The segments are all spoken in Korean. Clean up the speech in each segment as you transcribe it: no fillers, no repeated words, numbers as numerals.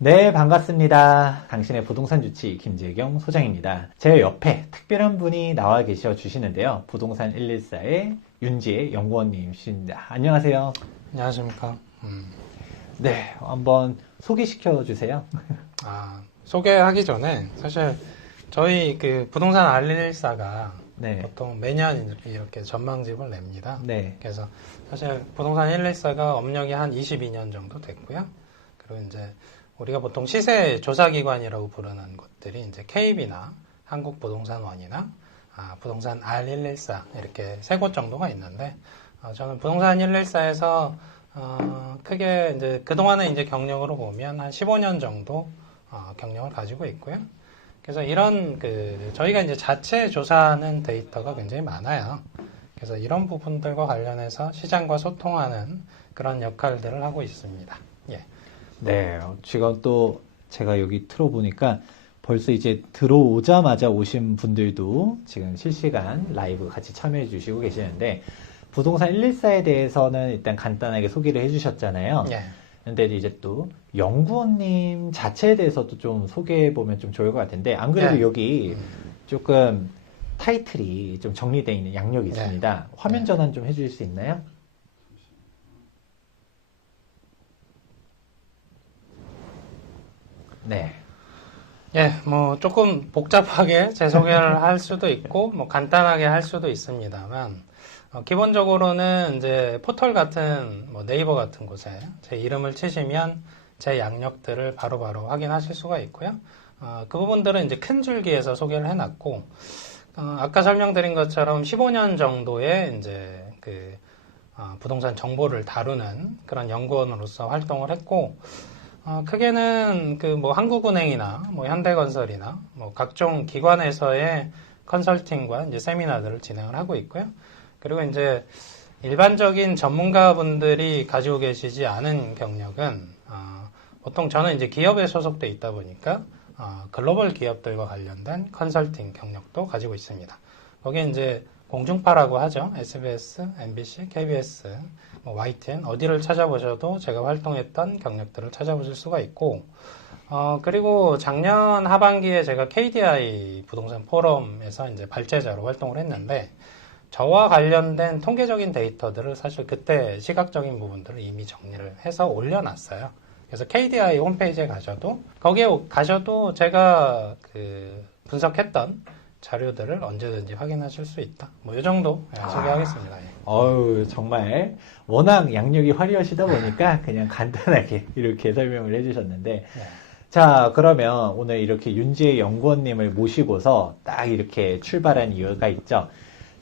네, 반갑습니다. 당신의 부동산 주치 김재경 소장입니다. 제 옆에 특별한 분이 나와 계셔 주시는데요. 부동산 114의 윤지혜 연구원님이십니다. 안녕하세요. 안녕하십니까. 네, 한번 소개시켜 주세요. 소개하기 전에 사실 저희 그 부동산 R114가 네. 보통 매년 이렇게 전망집을 냅니다. 네. 그래서 사실 부동산 114가 업력이 한 22년 정도 됐고요. 그리고 이제 우리가 보통 시세 조사기관이라고 부르는 것들이 이제 KB나 한국부동산원이나 부동산 R114 이렇게 세 곳 정도가 있는데, 저는 부동산 114에서 크게 이제 그동안의 이제 경력으로 보면 한 15년 정도 경력을 가지고 있고요. 그래서 이런 저희가 이제 자체 조사하는 데이터가 굉장히 많아요. 그래서 이런 부분들과 관련해서 시장과 소통하는 그런 역할들을 하고 있습니다. 예. 네, 지금 또 제가 여기 틀어보니까 벌써 이제 들어오자마자 오신 분들도 지금 실시간 라이브 같이 참여해 주시고 계시는데, 부동산 114에 대해서는 일단 간단하게 소개를 해 주셨잖아요. 예. 근데 이제 또 연구원님 자체에 대해서도 좀 소개해 보면 좀 좋을 것 같은데, 안 그래도 네. 여기 조금 타이틀이 좀 정리되어 있는 양력이 네. 있습니다. 화면 네. 전환 좀 해주실 수 있나요? 네. 예, 뭐 조금 복잡하게 제 소개를 할 수도 있고, 뭐 간단하게 할 수도 있습니다만, 기본적으로는 이제 포털 같은 뭐 네이버 같은 곳에 제 이름을 치시면 제 양력들을 바로바로 확인하실 수가 있고요. 그 부분들은 이제 큰 줄기에서 소개를 해놨고, 아까 설명드린 것처럼 15년 정도의 이제 부동산 정보를 다루는 그런 연구원으로서 활동을 했고, 크게는 뭐 한국은행이나 뭐 현대건설이나 뭐 각종 기관에서의 컨설팅과 이제 세미나들을 진행을 하고 있고요. 그리고 이제 일반적인 전문가분들이 가지고 계시지 않은 경력은 보통 저는 이제 기업에 소속돼 있다 보니까 글로벌 기업들과 관련된 컨설팅 경력도 가지고 있습니다. 거기에 이제 공중파라고 하죠. SBS, MBC, KBS, 뭐 YTN 어디를 찾아보셔도 제가 활동했던 경력들을 찾아보실 수가 있고, 그리고 작년 하반기에 제가 KDI 부동산 포럼에서 이제 발제자로 활동을 했는데, 저와 관련된 통계적인 데이터들을 사실 그때 시각적인 부분들을 이미 정리를 해서 올려놨어요. 그래서 KDI 홈페이지에 거기에 가셔도 제가 분석했던 자료들을 언제든지 확인하실 수 있다. 뭐 이 정도 소개하겠습니다. 예. 어우, 정말 워낙 양력이 화려하시다 보니까 그냥 간단하게 이렇게 설명을 해주셨는데, 네. 자, 그러면 오늘 이렇게 윤지혜 연구원님을 모시고서 딱 이렇게 출발한 이유가 있죠.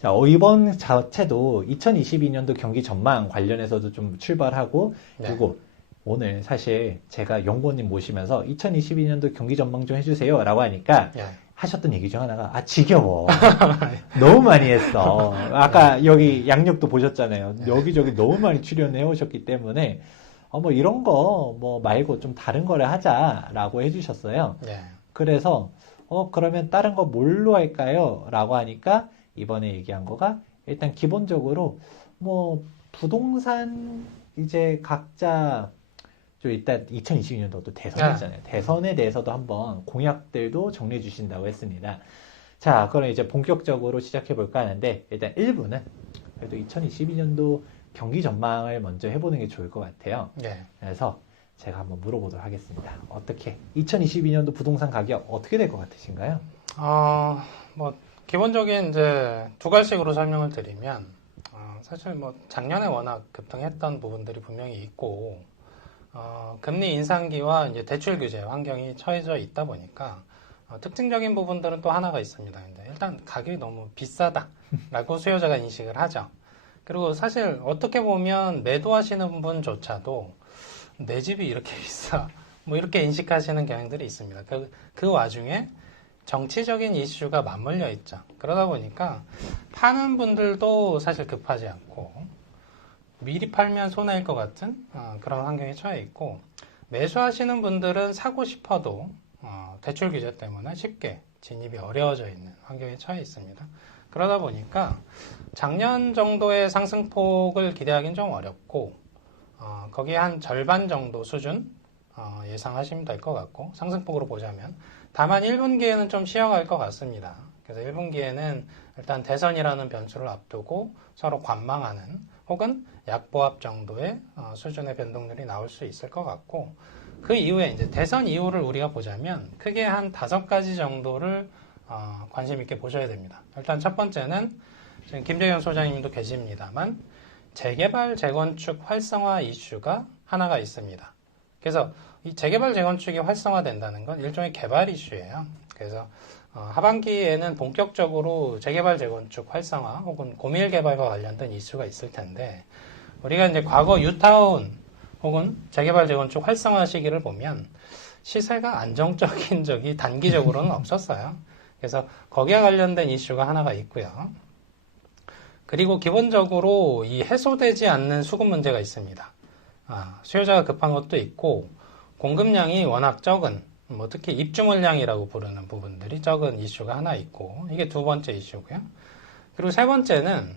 자, 이번 자체도 2022년도 경기 전망 관련해서도 좀 출발하고, 네. 그리고 오늘 사실 제가 연구원님 모시면서 2022년도 경기 전망 좀 해주세요 라고 하니까 예. 하셨던 얘기 중 하나가, 지겨워. 너무 많이 했어. 아까 여기 양력도 보셨잖아요. 여기저기 너무 많이 출연해 오셨기 때문에, 뭐 이런 거 뭐 말고 좀 다른 거를 하자라고 해주셨어요. 예. 그래서, 그러면 다른 거 뭘로 할까요? 라고 하니까 이번에 얘기한 거가 일단 기본적으로 뭐 부동산 이제 각자 좀 일단 2022년도 대선 있잖아요. 대선에 대해서도 한번 공약들도 정리해 주신다고 했습니다. 자, 그럼 이제 본격적으로 시작해 볼까 하는데, 일단 1부는 그래도 2022년도 경기 전망을 먼저 해보는 게 좋을 것 같아요. 예. 그래서 제가 한번 물어보도록 하겠습니다. 어떻게 2022년도 부동산 가격 어떻게 될 것 같으신가요? 뭐 기본적인 이제 두 가지식으로 설명을 드리면, 사실 뭐 작년에 워낙 급등했던 부분들이 분명히 있고, 금리 인상기와 이제 대출 규제 환경이 처해져 있다 보니까 특징적인 부분들은 또 하나가 있습니다. 근데 일단 가격이 너무 비싸다라고 수요자가 인식을 하죠. 그리고 사실 어떻게 보면 매도하시는 분조차도 내 집이 이렇게 비싸, 뭐 이렇게 인식하시는 경향들이 있습니다. 그 와중에 정치적인 이슈가 맞물려 있죠. 그러다 보니까 파는 분들도 사실 급하지 않고 미리 팔면 손해일 것 같은 그런 환경에 처해 있고, 매수하시는 분들은 사고 싶어도 대출 규제 때문에 쉽게 진입이 어려워져 있는 환경에 처해 있습니다. 그러다 보니까 작년 정도의 상승폭을 기대하기는 좀 어렵고, 거기에 한 절반 정도 수준 예상하시면 될 것 같고, 상승폭으로 보자면. 다만 1분기에는 좀 쉬어갈 것 같습니다. 그래서 1분기에는 일단 대선이라는 변수를 앞두고 서로 관망하는 혹은 약보합 정도의 수준의 변동률이 나올 수 있을 것 같고, 그 이후에 이제 대선 이후를 우리가 보자면 크게 한 5가지 정도를 관심 있게 보셔야 됩니다. 일단 첫 번째는 지금 김재현 소장님도 계십니다만 재개발 재건축 활성화 이슈가 하나가 있습니다. 그래서 이 재개발 재건축이 활성화된다는 건 일종의 개발 이슈예요. 그래서 하반기에는 본격적으로 재개발 재건축 활성화 혹은 고밀 개발과 관련된 이슈가 있을 텐데, 우리가 이제 과거 뉴타운 혹은 재개발 재건축 활성화 시기를 보면 시세가 안정적인 적이 단기적으로는 없었어요. 그래서 거기에 관련된 이슈가 하나가 있고요. 그리고 기본적으로 이 해소되지 않는 수급 문제가 있습니다. 수요자가 급한 것도 있고 공급량이 워낙 적은, 특히 입주 물량이라고 부르는 부분들이 적은 이슈가 하나 있고, 이게 두 번째 이슈고요. 그리고 세 번째는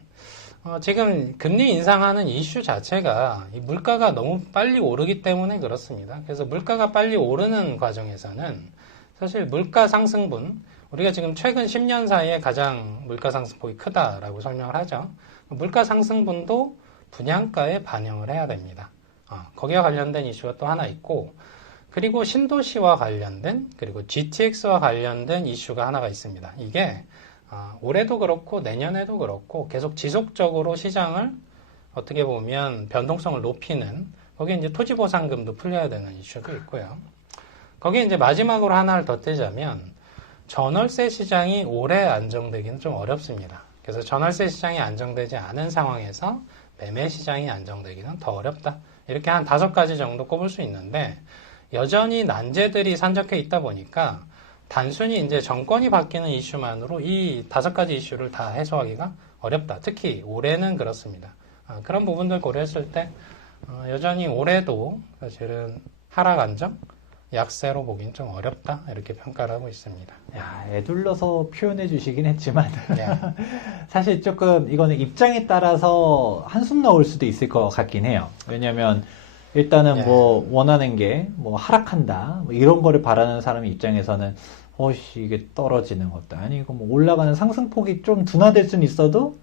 지금 금리 인상하는 이슈 자체가 이 물가가 너무 빨리 오르기 때문에 그렇습니다. 그래서 물가가 빨리 오르는 과정에서는 사실 물가 상승분, 우리가 지금 최근 10년 사이에 가장 물가 상승폭이 크다라고 설명을 하죠. 물가 상승분도 분양가에 반영을 해야 됩니다. 거기와 관련된 이슈가 또 하나 있고, 그리고 신도시와 관련된, 그리고 GTX와 관련된 이슈가 하나가 있습니다. 이게 올해도 그렇고 내년에도 그렇고 계속 지속적으로 시장을 어떻게 보면 변동성을 높이는, 거기에 이제 토지보상금도 풀려야 되는 이슈도 있고요. 거기에 이제 마지막으로 하나를 덧대자면 전월세 시장이 올해 안정되기는 좀 어렵습니다. 그래서 전월세 시장이 안정되지 않은 상황에서 매매 시장이 안정되기는 더 어렵다. 이렇게 한 5가지 정도 꼽을 수 있는데, 여전히 난제들이 산적해 있다 보니까 단순히 이제 정권이 바뀌는 이슈만으로 이 5가지 이슈를 다 해소하기가 어렵다. 특히 올해는 그렇습니다. 그런 부분들 고려했을 때 여전히 올해도 사실은 하락 안정, 약세로 보긴 좀 어렵다. 이렇게 평가를 하고 있습니다. 야, 애둘러서 표현해 주시긴 했지만 네. 사실 조금 이거는 입장에 따라서 한숨 나올 수도 있을 것 같긴 해요. 왜냐면 일단은 네. 뭐 원하는 게 뭐 하락한다 뭐 이런 거를 바라는 사람 입장에서는 이게 떨어지는 것도 아니고 뭐 올라가는 상승폭이 좀 둔화될 수는 있어도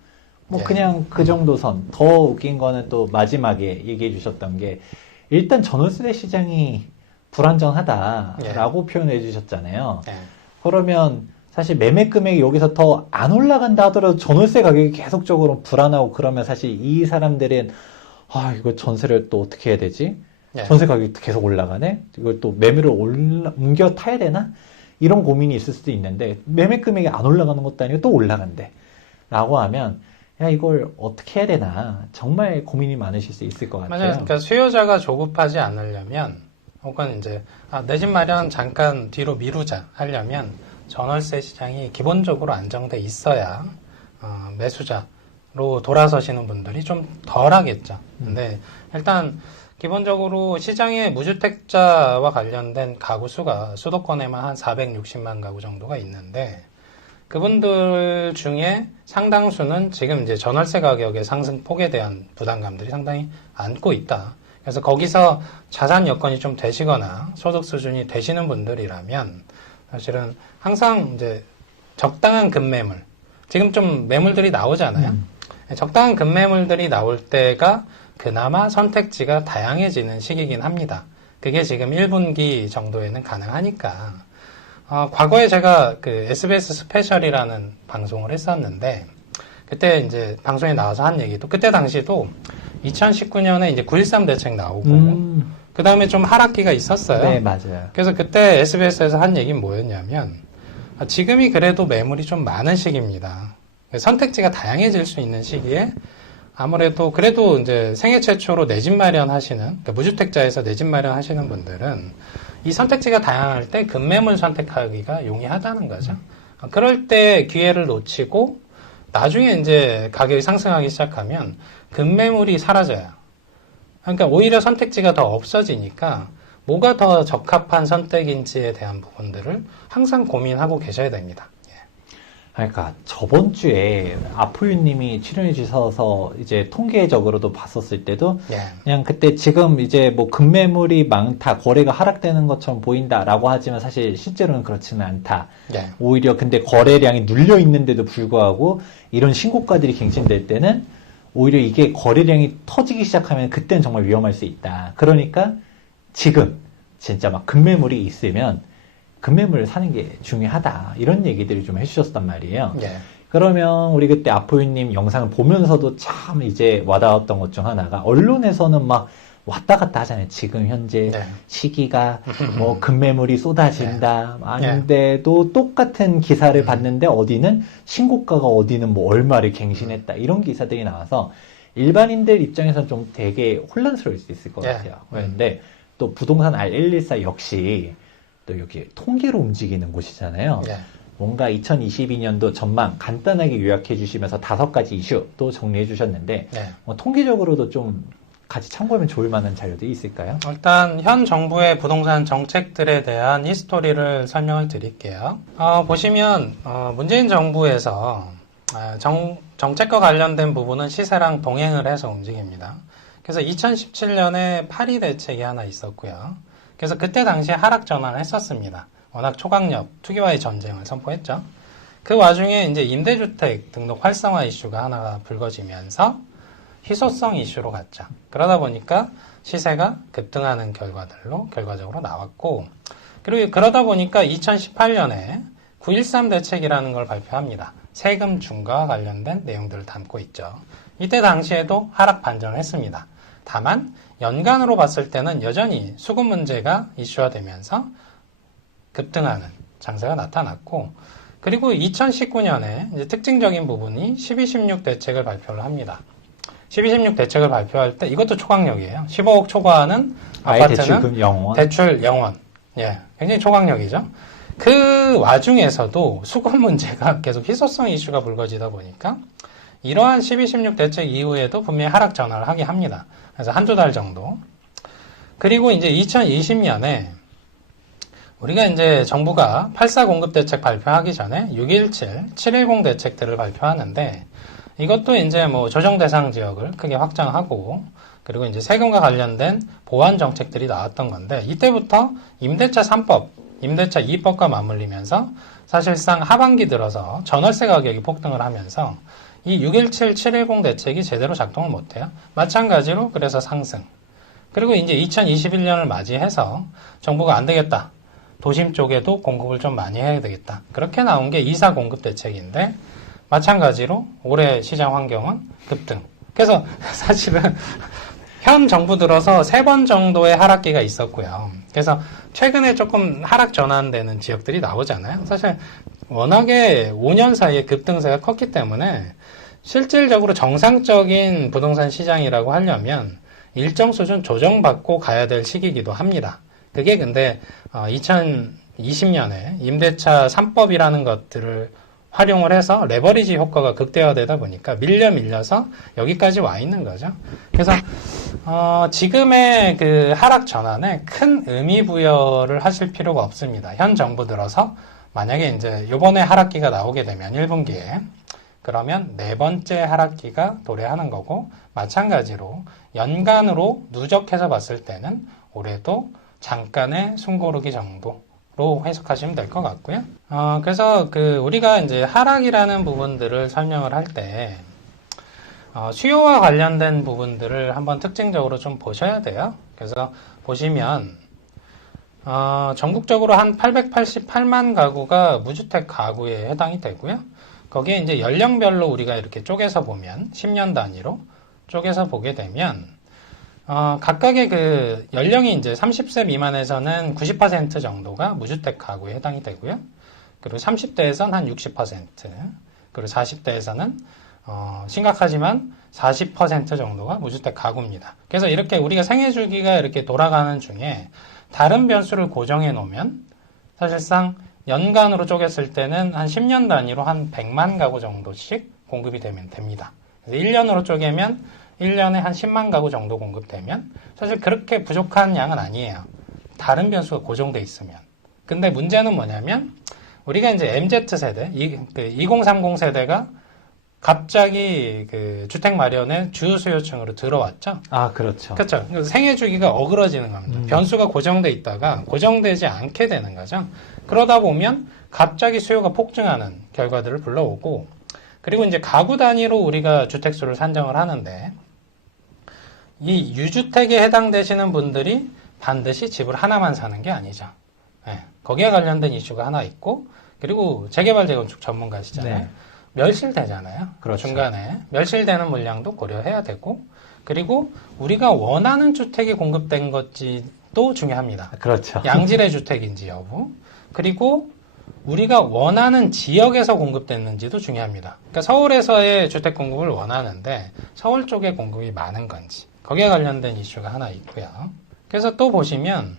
뭐 네. 그냥 그 정도 선. 더 웃긴 거는 또 마지막에 얘기해 주셨던 게 일단 전월세 시장이 불안정하다라고 표현해 주셨잖아요. 네. 그러면 사실 매매 금액이 여기서 더 안 올라간다 하더라도 전월세 가격이 계속적으로 불안하고 그러면 사실 이 사람들은 이거 전세를 또 어떻게 해야 되지? 네. 전세 가격이 계속 올라가네? 이걸 또 매매를 옮겨 타야 되나? 이런 고민이 있을 수도 있는데 매매 금액이 안 올라가는 것도 아니고 또 올라간대. 라고 하면 야, 이걸 어떻게 해야 되나? 정말 고민이 많으실 수 있을 것 같아요. 맞아요. 그러니까 수요자가 조급하지 않으려면, 혹은 이제 내 집 마련 잠깐 뒤로 미루자 하려면 전월세 시장이 기본적으로 안정돼 있어야 매수자로 돌아서시는 분들이 좀 덜하겠죠. 근데 일단 기본적으로 시장에 무주택자와 관련된 가구 수가 수도권에만 한 460만 가구 정도가 있는데, 그분들 중에 상당수는 지금 이제 전월세 가격의 상승폭에 대한 부담감들이 상당히 안고 있다. 그래서 거기서 자산 여건이 좀 되시거나 소득 수준이 되시는 분들이라면 사실은 항상 이제 적당한 급매물, 지금 좀 매물들이 나오잖아요. 적당한 급매물들이 나올 때가 그나마 선택지가 다양해지는 시기이긴 합니다. 그게 지금 1분기 정도에는 가능하니까. 과거에 제가 그 SBS 스페셜이라는 방송을 했었는데, 그때 이제 방송에 나와서 한 얘기도, 그때 당시도 2019년에 이제 9.13 대책 나오고, 그 다음에 좀 하락기가 있었어요. 네, 맞아요. 그래서 그때 SBS에서 한 얘기는 뭐였냐면, 지금이 그래도 매물이 좀 많은 시기입니다. 선택지가 다양해질 수 있는 시기에 아무래도 그래도 이제 생애 최초로 내 집 마련하시는, 그러니까 무주택자에서 내 집 마련하시는 분들은 이 선택지가 다양할 때 급매물 선택하기가 용이하다는 거죠. 그럴 때 기회를 놓치고 나중에 이제 가격이 상승하기 시작하면 급매물이 사라져요. 그러니까 오히려 선택지가 더 없어지니까 뭐가 더 적합한 선택인지에 대한 부분들을 항상 고민하고 계셔야 됩니다. 그러니까 저번 주에 아포유님이 출연해 주셔서 이제 통계적으로도 봤었을 때도 예. 그냥 그때 지금 이제 뭐 급매물이 많다, 거래가 하락되는 것처럼 보인다라고 하지만 사실 실제로는 그렇지는 않다. 예. 오히려 근데 거래량이 눌려 있는데도 불구하고 이런 신고가들이 갱신될 때는 오히려 이게 거래량이 터지기 시작하면 그때는 정말 위험할 수 있다. 그러니까 지금 진짜 막 급매물이 있으면 급매물을 사는 게 중요하다. 이런 얘기들을 좀 해주셨단 말이에요. 예. 그러면 우리 그때 아포유님 영상을 보면서도 참 이제 와닿았던 것 중 하나가 언론에서는 막 왔다 갔다 하잖아요. 지금 현재 네. 시기가 뭐 급매물이 쏟아진다. 네. 아닌데도 똑같은 기사를 봤는데 어디는 신고가가 어디는 뭐 얼마를 갱신했다. 이런 기사들이 나와서 일반인들 입장에서는 좀 되게 혼란스러울 수 있을 것 네. 같아요. 그런데 또 부동산 R114 역시 또 여기 통계로 움직이는 곳이잖아요. 예. 뭔가 2022년도 전망 간단하게 요약해 주시면서 5가지 이슈 또 정리해 주셨는데 예. 뭐 통계적으로도 좀 같이 참고하면 좋을 만한 자료들이 있을까요? 일단 현 정부의 부동산 정책들에 대한 히스토리를 설명을 드릴게요. 보시면 문재인 정부에서 정책과 관련된 부분은 시세랑 동행을 해서 움직입니다. 그래서 2017년에 파리 대책이 하나 있었고요. 그래서 그때 당시에 하락 전환을 했었습니다. 워낙 초강력, 투기와의 전쟁을 선포했죠. 그 와중에 이제 임대주택 등록 활성화 이슈가 하나가 불거지면서 희소성 이슈로 갔죠. 그러다 보니까 시세가 급등하는 결과들로 결과적으로 나왔고, 그리고 그러다 보니까 2018년에 9.13 대책이라는 걸 발표합니다. 세금 중과와 관련된 내용들을 담고 있죠. 이때 당시에도 하락 반전을 했습니다. 다만 연간으로 봤을 때는 여전히 수급 문제가 이슈화되면서 급등하는 장세가 나타났고, 그리고 2019년에 이제 특징적인 부분이 12.16 대책을 발표를 합니다. 12.16 대책을 발표할 때 이것도 초강력이에요. 15억 초과하는 아파트는 대출금 영원. 대출 영원. 예, 굉장히 초강력이죠. 그 와중에서도 수급 문제가 계속 희소성 이슈가 불거지다 보니까 이러한 12.16 대책 이후에도 분명히 하락 전환을 하게 합니다. 그래서 한두 달 정도. 그리고 이제 2020년에 우리가 이제 정부가 8.4 공급 대책 발표하기 전에 6.17, 7.10 대책들을 발표하는데 이것도 이제 뭐 조정 대상 지역을 크게 확장하고 그리고 이제 세금과 관련된 보완 정책들이 나왔던 건데 이때부터 임대차 3법, 임대차 2법과 맞물리면서 사실상 하반기 들어서 전월세 가격이 폭등을 하면서 이 6.17, 7.10 대책이 제대로 작동을 못해요. 마찬가지로 그래서 상승. 그리고 이제 2021년을 맞이해서 정부가 안 되겠다. 도심 쪽에도 공급을 좀 많이 해야 되겠다. 그렇게 나온 게 2.4 공급 대책인데 마찬가지로 올해 시장 환경은 급등. 그래서 사실은 현 정부 들어서 3번 정도의 하락기가 있었고요. 그래서 최근에 조금 하락 전환되는 지역들이 나오잖아요. 사실 워낙에 5년 사이에 급등세가 컸기 때문에 실질적으로 정상적인 부동산 시장이라고 하려면 일정 수준 조정받고 가야 될 시기이기도 합니다. 그게 근데 2020년에 임대차 3법이라는 것들을 활용을 해서 레버리지 효과가 극대화되다 보니까 밀려서 여기까지 와 있는 거죠. 그래서 지금의 그 하락 전환에 큰 의미 부여를 하실 필요가 없습니다. 현 정부 들어서 만약에 이제 요번에 하락기가 나오게 되면 1분기에 그러면 4번째 하락기가 도래하는 거고 마찬가지로 연간으로 누적해서 봤을 때는 올해도 잠깐의 숨고르기 정도로 해석하시면 될 것 같고요. 그래서 우리가 이제 하락이라는 부분들을 설명을 할 때 수요와 관련된 부분들을 한번 특징적으로 좀 보셔야 돼요. 그래서 보시면 전국적으로 한 888만 가구가 무주택 가구에 해당이 되고요. 거기에 이제 연령별로 우리가 이렇게 쪼개서 보면 10년 단위로 쪼개서 보게 되면 각각의 그 연령이 이제 30세 미만에서는 90% 정도가 무주택 가구에 해당이 되고요. 그리고 30대에서는 한 60%, 그리고 40대에서는 심각하지만 40% 정도가 무주택 가구입니다. 그래서 이렇게 우리가 생애 주기가 이렇게 돌아가는 중에 다른 변수를 고정해 놓으면 사실상 연간으로 쪼갰을 때는 한 10년 단위로 한 100만 가구 정도씩 공급이 되면 됩니다. 그래서 1년으로 쪼개면 1년에 한 10만 가구 정도 공급되면 사실 그렇게 부족한 양은 아니에요. 다른 변수가 고정돼 있으면. 근데 문제는 뭐냐면 우리가 이제 MZ 세대, 2030 세대가 갑자기 그 주택 마련의 주요 수요층으로 들어왔죠. 아, 그렇죠. 그렇죠. 그래서 생애 주기가 어그러지는 겁니다. 변수가 고정돼 있다가 고정되지 않게 되는 거죠. 그러다 보면 갑자기 수요가 폭증하는 결과들을 불러오고, 그리고 이제 가구 단위로 우리가 주택수를 산정을 하는데, 이 유주택에 해당되시는 분들이 반드시 집을 하나만 사는 게 아니죠. 네, 거기에 관련된 이슈가 하나 있고, 그리고 재개발 재건축 전문가시잖아요. 네. 멸실되잖아요. 그렇죠. 중간에 멸실되는 물량도 고려해야 되고, 그리고 우리가 원하는 주택이 공급된 것지도 중요합니다. 그렇죠. 양질의 주택인지 여부, 그리고 우리가 원하는 지역에서 공급됐는지도 중요합니다. 그러니까 서울에서의 주택 공급을 원하는데 서울 쪽에 공급이 많은 건지, 거기에 관련된 이슈가 하나 있고요. 그래서 또 보시면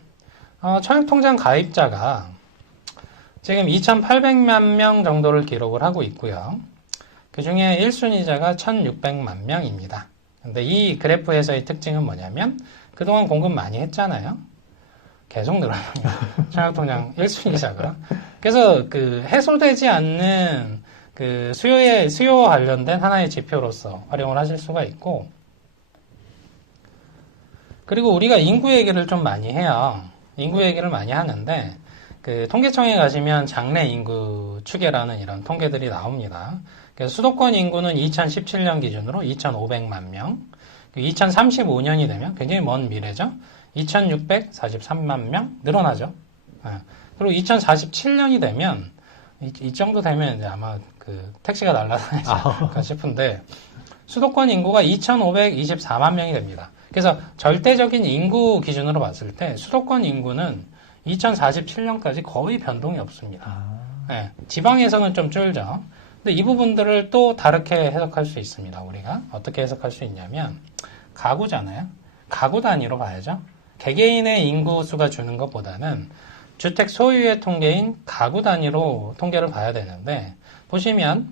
청약통장 가입자가 지금 2,800만 명 정도를 기록을 하고 있고요. 그 중에 1순위자가 1,600만 명입니다. 근데 이 그래프에서의 특징은 뭐냐면 그동안 공급 많이 했잖아요. 계속 늘어납니다. 청약통장 1순위자가. 그래서 그 해소되지 않는 그 수요와 관련된 하나의 지표로서 활용을 하실 수가 있고, 그리고 우리가 인구 얘기를 좀 많이 해요. 인구 얘기를 많이 하는데, 그 통계청에 가시면 장래 인구 추계라는 이런 통계들이 나옵니다. 그래서 수도권 인구는 2017년 기준으로 2,500만 명, 2035년이 되면 굉장히 먼 미래죠. 2,643만 명 늘어나죠. 그리고 2047년이 되면 이 정도 되면 이제 아마 그 택시가 날아다니지 않을까 싶은데 수도권 인구가 2,524만 명이 됩니다. 그래서 절대적인 인구 기준으로 봤을 때 수도권 인구는 2047년까지 거의 변동이 없습니다. 네, 지방에서는 좀 줄죠. 근데 이 부분들을 또 다르게 해석할 수 있습니다. 우리가 어떻게 해석할 수 있냐면 가구잖아요. 가구 단위로 봐야죠. 개개인의 인구수가 주는 것보다는 주택 소유의 통계인 가구 단위로 통계를 봐야 되는데, 보시면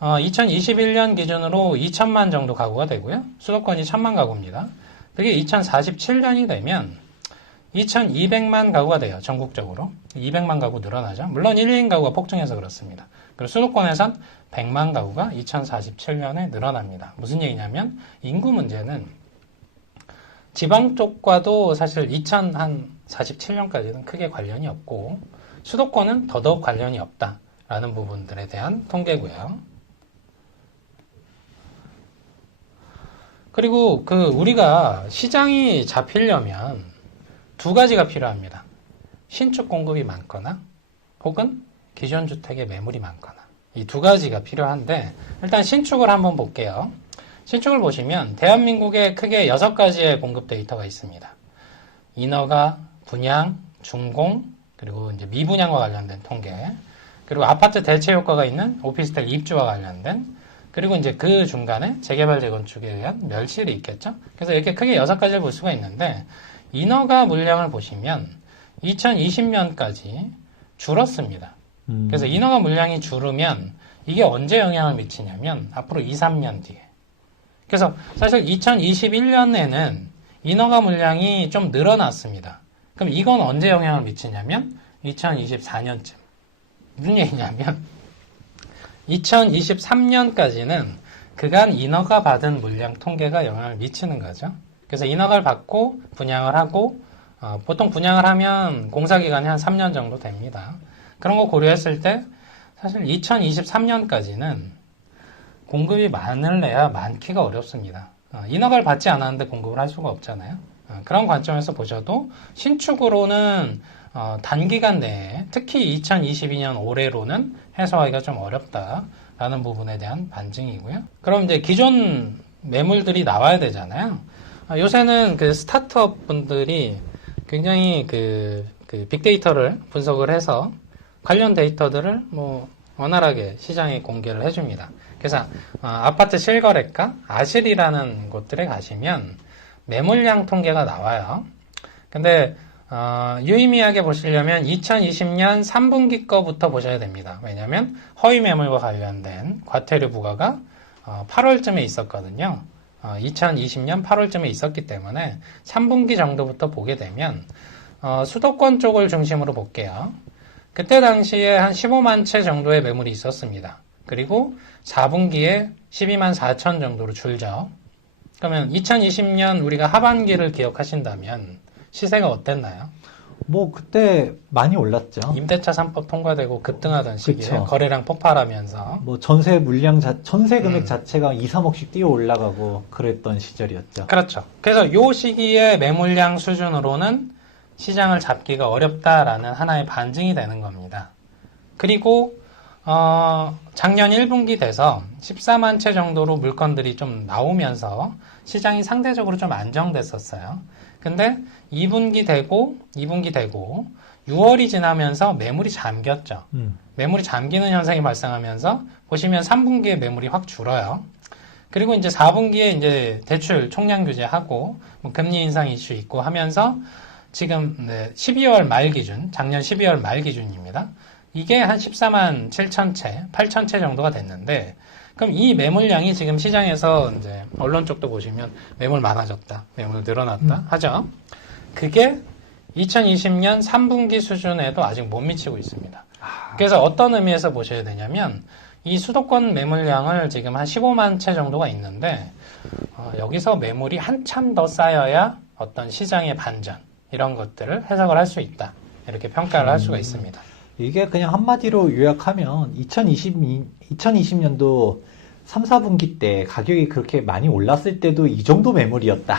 2021년 기준으로 2천만 정도 가구가 되고요. 수도권이 1,000만 가구입니다. 그게 2047년이 되면 2,200만 가구가 돼요. 전국적으로. 200만 가구 늘어나죠. 물론 1인 가구가 폭증해서 그렇습니다. 그리고 수도권에선 100만 가구가 2047년에 늘어납니다. 무슨 얘기냐면 인구 문제는 지방 쪽과도 사실 2047년까지는 크게 관련이 없고 수도권은 더더욱 관련이 없다라는 부분들에 대한 통계고요. 그리고 우리가 시장이 잡히려면 두 가지가 필요합니다. 신축 공급이 많거나 혹은 기존 주택의 매물이 많거나, 이 두 가지가 필요한데 일단 신축을 한번 볼게요. 신축을 보시면 대한민국에 크게 6가지의 공급 데이터가 있습니다. 인허가, 분양, 준공, 그리고 이제 미분양과 관련된 통계, 그리고 아파트 대체 효과가 있는 오피스텔 입주와 관련된, 그리고 이제 그 중간에 재개발 재건축에 의한 멸실이 있겠죠. 그래서 이렇게 크게 6가지를 볼 수가 있는데 인허가 물량을 보시면 2020년까지 줄었습니다. 그래서 인허가 물량이 줄으면 이게 언제 영향을 미치냐면 앞으로 2, 3년 뒤에. 그래서 사실 2021년에는 인허가 물량이 좀 늘어났습니다. 그럼 이건 언제 영향을 미치냐면 2024년쯤. 무슨 얘기냐면 2023년까지는 그간 인허가 받은 물량 통계가 영향을 미치는 거죠. 그래서 인허가를 받고 분양을 하고 보통 분양을 하면 공사기간이 한 3년 정도 됩니다. 그런 거 고려했을 때 사실 2023년까지는 공급이 많을래야 많기가 어렵습니다. 인허가를 받지 않았는데 공급을 할 수가 없잖아요. 그런 관점에서 보셔도 신축으로는 단기간 내에 특히 2022년 올해로는 해소하기가 좀 어렵다라는 부분에 대한 반증이고요. 그럼 이제 기존 매물들이 나와야 되잖아요. 요새는 그 스타트업 분들이 굉장히 그 빅데이터를 분석을 해서 관련 데이터들을 뭐 원활하게 시장에 공개를 해줍니다. 그래서 아파트 실거래가 아실이라는 곳들에 가시면 매물량 통계가 나와요. 근데 유의미하게 보시려면 2020년 3분기 거부터 보셔야 됩니다. 왜냐하면 허위 매물과 관련된 과태료 부과가 8월쯤에 있었거든요. 2020년 8월쯤에 있었기 때문에 3분기 정도부터 보게 되면 수도권 쪽을 중심으로 볼게요. 그때 당시에 한 15만 채 정도의 매물이 있었습니다. 그리고 4분기에 12만 4천 정도로 줄죠. 그러면 2020년 우리가 하반기를 기억하신다면 시세가 어땠나요? 뭐 그때 많이 올랐죠. 임대차 3법 통과되고 급등하던 시기에 그쵸. 거래량 폭발하면서 뭐 전세 금액 자체가 2, 3억씩 뛰어 올라가고 그랬던 시절이었죠. 그렇죠. 그래서 요 시기에 매물량 수준으로는 시장을 잡기가 어렵다라는 하나의 반증이 되는 겁니다. 그리고 작년 1분기 돼서 14만 채 정도로 물건들이 좀 나오면서 시장이 상대적으로 좀 안정됐었어요. 근데 2분기 되고 6월이 지나면서 매물이 잠겼죠. 매물이 잠기는 현상이 발생하면서 보시면 3분기에 매물이 확 줄어요. 그리고 이제 4분기에 이제 대출 총량 규제하고 뭐 금리 인상 이슈 있고 하면서 지금 12월 말 기준, 작년 12월 말 기준입니다. 이게 한 14만 7천 채, 8천 채 정도가 됐는데, 그럼 이 매물량이 지금 시장에서 이제 언론 쪽도 보시면 매물 많아졌다, 매물 늘어났다 하죠. 그게 2020년 3분기 수준에도 아직 못 미치고 있습니다. 그래서 어떤 의미에서 보셔야 되냐면 이 수도권 매물량을 지금 한 15만 채 정도가 있는데 여기서 매물이 한참 더 쌓여야 어떤 시장의 반전 이런 것들을 해석을 할 수 있다. 이렇게 평가를 할 수가 있습니다. 이게 그냥 한마디로 요약하면 2020년도 3, 4분기 때 가격이 그렇게 많이 올랐을 때도 이 정도 매물이었다.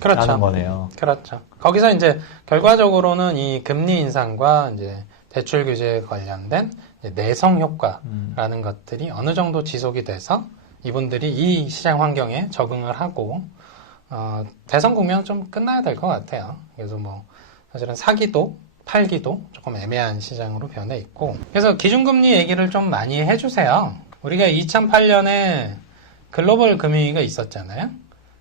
그렇죠. 라는 거네요. 그렇죠. 거기서 이제 결과적으로는 이 금리 인상과 이제 대출 규제에 관련된 이제 내성 효과라는 것들이 어느 정도 지속이 돼서 이분들이 이 시장 환경에 적응을 하고 대선 국면은 좀 끝나야 될 것 같아요. 그래서 뭐 사실은 사기도 팔기도 조금 애매한 시장으로 변해 있고 그래서 기준금리 얘기를 좀 많이 해주세요. 우리가 2008년에 글로벌 금융위기가 있었잖아요.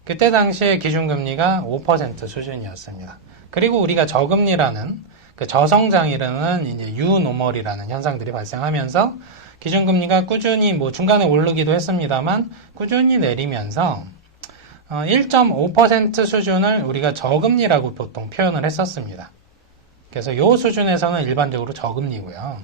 그때 당시에 기준금리가 5% 수준이었습니다. 그리고 우리가 저금리라는 그 저성장이라는 이제 유노멀이라는 현상들이 발생하면서 기준금리가 꾸준히 뭐 중간에 오르기도 했습니다만 꾸준히 내리면서 1.5% 수준을 우리가 저금리라고 보통 표현을 했었습니다. 그래서 요 수준에서는 일반적으로 저금리고요.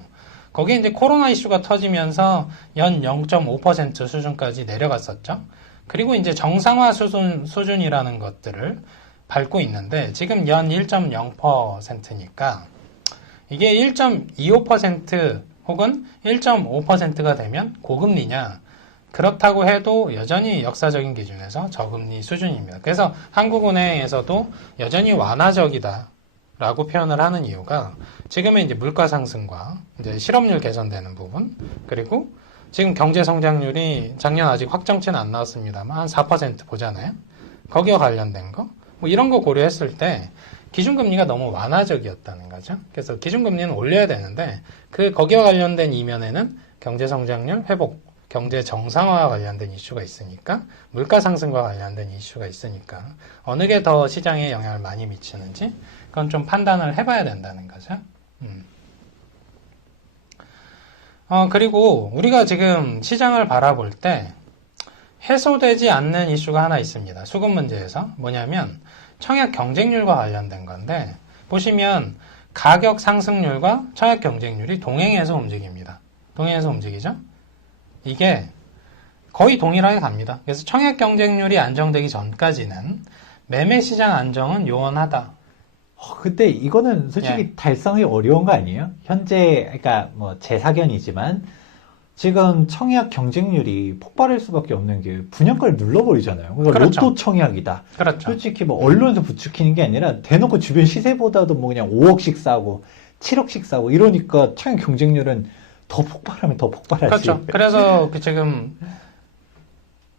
거기에 이제 코로나 이슈가 터지면서 연 0.5% 수준까지 내려갔었죠. 그리고 이제 정상화 수준이라는 것들을 밟고 있는데 지금 연 1.0%니까 이게 1.25% 혹은 1.5%가 되면 고금리냐? 그렇다고 해도 여전히 역사적인 기준에서 저금리 수준입니다. 그래서 한국은행에서도 여전히 완화적이다. 라고 표현을 하는 이유가 지금의 이제 물가 상승과 이제 실업률 개선되는 부분 그리고 지금 경제 성장률이 작년 아직 확정치는 안 나왔습니다만 한 4% 보잖아요. 거기와 관련된 거 뭐 이런 거 고려했을 때 기준금리가 너무 완화적이었다는 거죠. 그래서 기준금리는 올려야 되는데 거기와 관련된 이면에는 경제 성장률 회복, 경제 정상화와 관련된 이슈가 있으니까 물가 상승과 관련된 이슈가 있으니까 어느 게 더 시장에 영향을 많이 미치는지 그건 좀 판단을 해봐야 된다는 거죠. 그리고 우리가 지금 시장을 바라볼 때 해소되지 않는 이슈가 하나 있습니다. 수급 문제에서 뭐냐면 청약 경쟁률과 관련된 건데 보시면 가격 상승률과 청약 경쟁률이 동행해서 움직입니다. 동행해서 움직이죠? 이게 거의 동일하게 갑니다. 그래서 청약 경쟁률이 안정되기 전까지는 매매 시장 안정은 요원하다. 근데 이거는 솔직히 달성이 어려운 거 아니에요? 현재, 그러니까 뭐 제 사견이지만 지금 청약 경쟁률이 폭발할 수밖에 없는 게 분양가를 눌러버리잖아요. 그러니까 그렇죠. 로또 청약이다. 그렇죠. 솔직히 뭐 언론에서 부추기는 게 아니라 대놓고 주변 시세보다도 뭐 그냥 5억씩 싸고 7억씩 싸고 이러니까 청약 경쟁률은 더 폭발하면 더 폭발하지. 그렇죠. 그래서 지금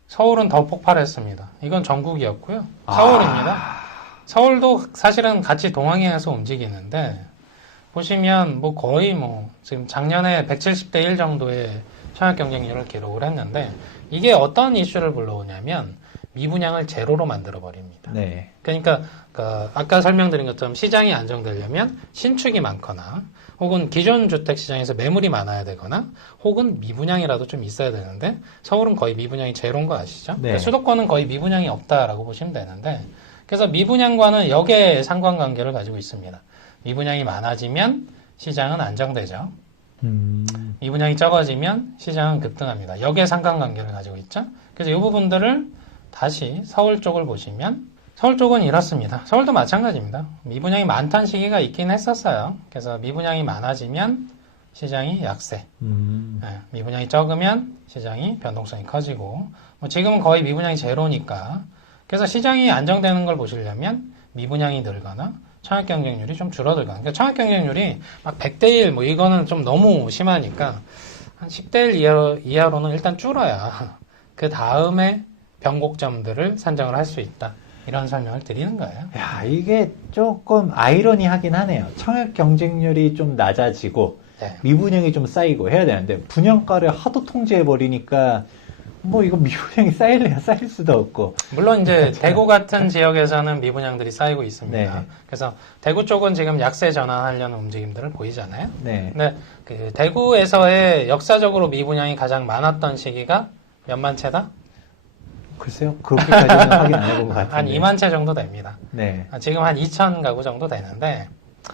서울은 더 폭발했습니다. 이건 전국이었고요. 서울입니다. 서울도 사실은 같이 동항해서 움직이는데 보시면 뭐 거의 뭐 지금 작년에 170대 1 정도의 청약 경쟁률을 기록을 했는데 이게 어떤 이슈를 불러오냐면 미분양을 제로로 만들어 버립니다. 네. 그러니까 아까 설명드린 것처럼 시장이 안정되려면 신축이 많거나 혹은 기존 주택 시장에서 매물이 많아야 되거나 혹은 미분양이라도 좀 있어야 되는데 서울은 거의 미분양이 제로인 거 아시죠? 네. 그러니까 수도권은 거의 미분양이 없다라고 보시면 되는데 그래서 미분양과는 역의 상관관계를 가지고 있습니다. 미분양이 많아지면 시장은 안정되죠. 음. 미분양이 적어지면 시장은 급등합니다. 역의 상관관계를 가지고 있죠. 그래서 이 부분들을 다시 서울 쪽을 보시면 서울 쪽은 이렇습니다. 서울도 마찬가지입니다. 미분양이 많던 시기가 있긴 했었어요. 그래서 미분양이 많아지면 시장이 약세, 미분양이 적으면 시장이 변동성이 커지고 뭐 지금은 거의 미분양이 제로니까 그래서 시장이 안정되는 걸 보시려면 미분양이 늘거나 청약 경쟁률이 좀 줄어들거나 그러니까 청약 경쟁률이 막 100대 1 뭐 이거는 좀 너무 심하니까 한 10대 1 이하로는 일단 줄어야 그 다음에 변곡점들을 산정을 할 수 있다. 이런 설명을 드리는 거예요. 야, 이게 조금 아이러니하긴 하네요. 청약 경쟁률이 좀 낮아지고 네. 미분양이 좀 쌓이고 해야 되는데 분양가를 하도 통제해 버리니까 뭐 이거 미분양이 쌓일래야 쌓일 수도 없고. 물론 이제 대구 같은 지역에서는 미분양들이 쌓이고 있습니다. 네. 그래서 대구 쪽은 지금 약세 전환하려는 움직임들을 보이잖아요. 네. 근데 그 대구에서의 역사적으로 미분양이 가장 많았던 시기가 몇만 채다? 글쎄요. 그렇게까지는 확인 안 해본 것 같은데. 한 2만 채 정도 됩니다. 네. 지금 한 2천 가구 정도 되는데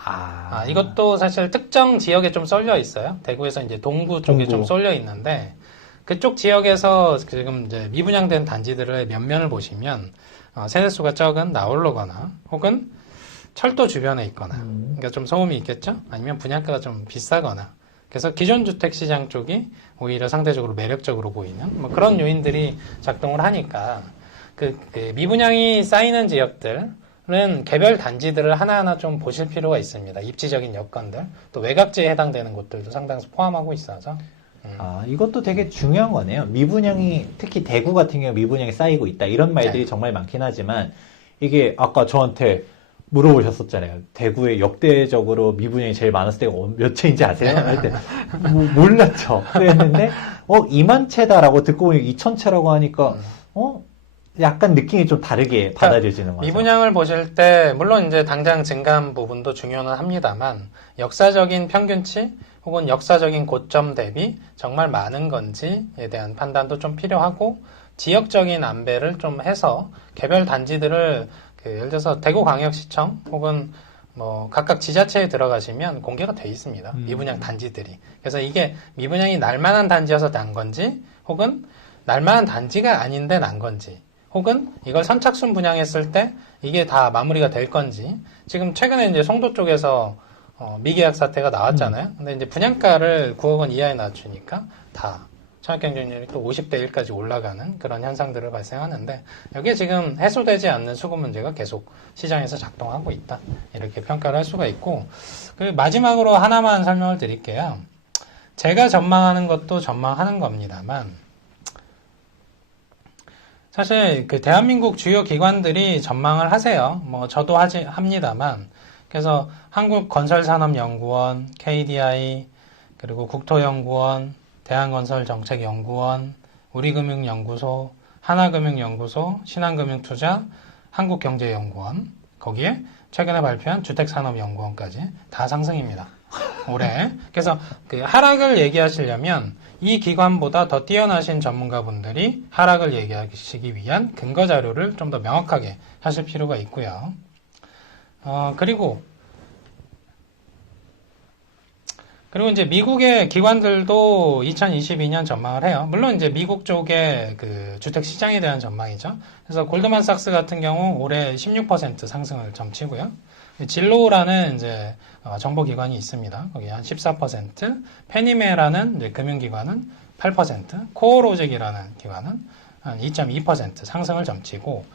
아. 이것도 사실 특정 지역에 좀 쏠려 있어요. 대구에서 이제 동구 쪽에 좀 쏠려 있는데 그쪽 지역에서 지금 이제 미분양된 단지들의 면면을 보시면 세대수가 적은 나홀로거나 혹은 철도 주변에 있거나 그러니까 좀 소음이 있겠죠? 아니면 분양가가 좀 비싸거나 그래서 기존 주택 시장 쪽이 오히려 상대적으로 매력적으로 보이는 뭐 그런 요인들이 작동을 하니까 그 미분양이 쌓이는 지역들은 개별 단지들을 하나하나 좀 보실 필요가 있습니다. 입지적인 여건들 또 외곽지에 해당되는 곳들도 상당수 포함하고 있어서 이것도 되게 중요한 거네요. 미분양이, 특히 대구 같은 경우 미분양이 쌓이고 있다. 이런 말들이 네. 정말 많긴 하지만, 이게 아까 저한테 물어보셨었잖아요. 대구에 역대적으로 미분양이 제일 많았을 때가 몇 채인지 아세요? 할 때, 몰랐죠. 그랬는데, 2만 채다라고 듣고 보니 2천 채라고 하니까, 약간 느낌이 좀 다르게 받아들여지는 거죠. 미분양을 보실 때, 물론 이제 당장 증가한 부분도 중요는 합니다만, 역사적인 평균치, 혹은 역사적인 고점 대비 정말 많은 건지에 대한 판단도 좀 필요하고 지역적인 안배를 좀 해서 개별 단지들을 예를 들어서 대구광역시청 혹은 뭐 각각 지자체에 들어가시면 공개가 돼 있습니다. 미분양 단지들이. 그래서 이게 미분양이 날만한 단지여서 난 건지 혹은 날만한 단지가 아닌데 난 건지 혹은 이걸 선착순 분양했을 때 이게 다 마무리가 될 건지 지금 최근에 이제 송도 쪽에서 미계약 사태가 나왔잖아요. 근데 이제 분양가를 9억 원 이하에 낮추니까 다 청약 경쟁률이 또 50대 1까지 올라가는 그런 현상들을 발생하는데 여기에 지금 해소되지 않는 수급 문제가 계속 시장에서 작동하고 있다. 이렇게 평가를 할 수가 있고 마지막으로 하나만 설명을 드릴게요. 제가 전망하는 것도 전망하는 겁니다만 사실 그 대한민국 주요 기관들이 전망을 하세요. 뭐 저도 합니다만 그래서 한국건설산업연구원, KDI, 그리고 국토연구원, 대한건설정책연구원, 우리금융연구소, 하나금융연구소, 신한금융투자, 한국경제연구원, 거기에 최근에 발표한 주택산업연구원까지 다 상승입니다. 올해. 그래서 그 하락을 얘기하시려면 이 기관보다 더 뛰어나신 전문가분들이 하락을 얘기하시기 위한 근거 자료를 좀 더 명확하게 하실 필요가 있고요. 그리고 이제 미국의 기관들도 2022년 전망을 해요. 물론 이제 미국 쪽의 그 주택 시장에 대한 전망이죠. 그래서 골드만삭스 같은 경우 올해 16% 상승을 점치고요. 진로라는 이제 정보기관이 있습니다. 거기 한 14%, 페니메라는 이제 금융기관은 8%, 코어로직이라는 기관은 한 2.2% 상승을 점치고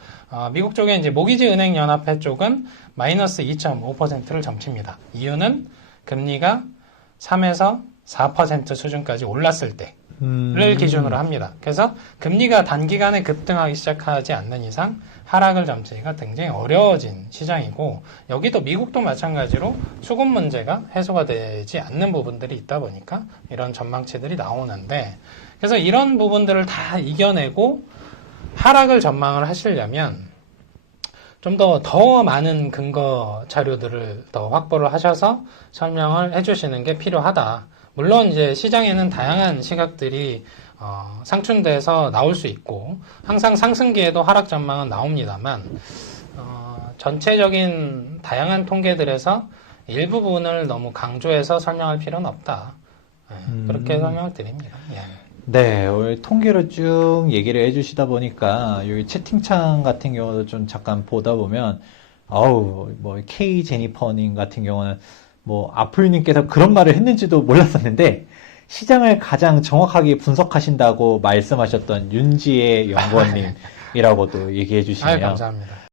미국 쪽에 이제 모기지 은행 연합회 쪽은 마이너스 2.5%를 점칩니다. 이유는 금리가 3에서 4% 수준까지 올랐을 때를 기준으로 합니다. 그래서 금리가 단기간에 급등하기 시작하지 않는 이상 하락을 점치기가 굉장히 어려워진 시장이고 여기도 미국도 마찬가지로 수급 문제가 해소가 되지 않는 부분들이 있다 보니까 이런 전망치들이 나오는데 그래서 이런 부분들을 다 이겨내고 하락을 전망을 하시려면 좀 더 많은 근거 자료들을 더 확보를 하셔서 설명을 해주시는 게 필요하다. 물론 이제 시장에는 다양한 시각들이 상충돼서 나올 수 있고 항상 상승기에도 하락 전망은 나옵니다만 전체적인 다양한 통계들에서 일부분을 너무 강조해서 설명할 필요는 없다. 그렇게 설명을 드립니다. 예. 네, 오늘 통계로 쭉 얘기를 해주시다 보니까 여기 채팅창 같은 경우도 좀 잠깐 보다 보면 아우 뭐 K 제니퍼님 같은 경우는 뭐 아플님께서 그런 말을 했는지도 몰랐었는데 시장을 가장 정확하게 분석하신다고 말씀하셨던 윤지혜 연구원님이라고도 얘기해 아유, 주시네요. 감사합니다.